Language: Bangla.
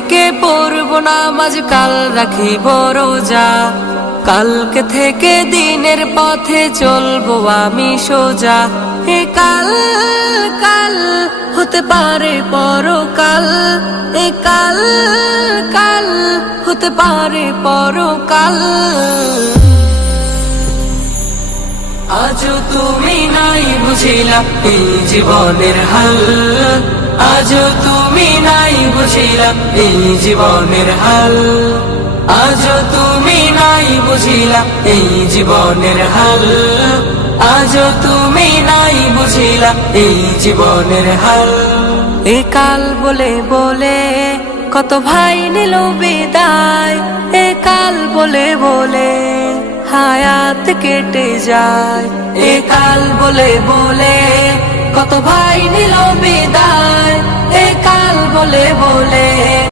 থেকে পড়ব নামাজ, কাল রাখিব রোজা। কালকে থেকে দিনের পথে চলবো আমি সোজা। এ কাল কাল হতে পারে পরকাল, এ কাল কাল হতে পারে পরকাল। আজও তুমি নাই বুঝিলা এই জীবনের হাল, আজও তুমি নাই বুঝিলা এই জীবনের হাল, আজও তুমি নাই বুঝিলা এই জীবনের হাল, আজও তুমি নাই বুঝিলা এই জীবনের হাল। এ কাল বলে বলে কত ভাই নিল বিদায়, এ কাল বলে বলে হায়াত কেটে যায়। এ কাল বলে বলে কত ভাই নিল বিদায়, এ কাল বলে বলে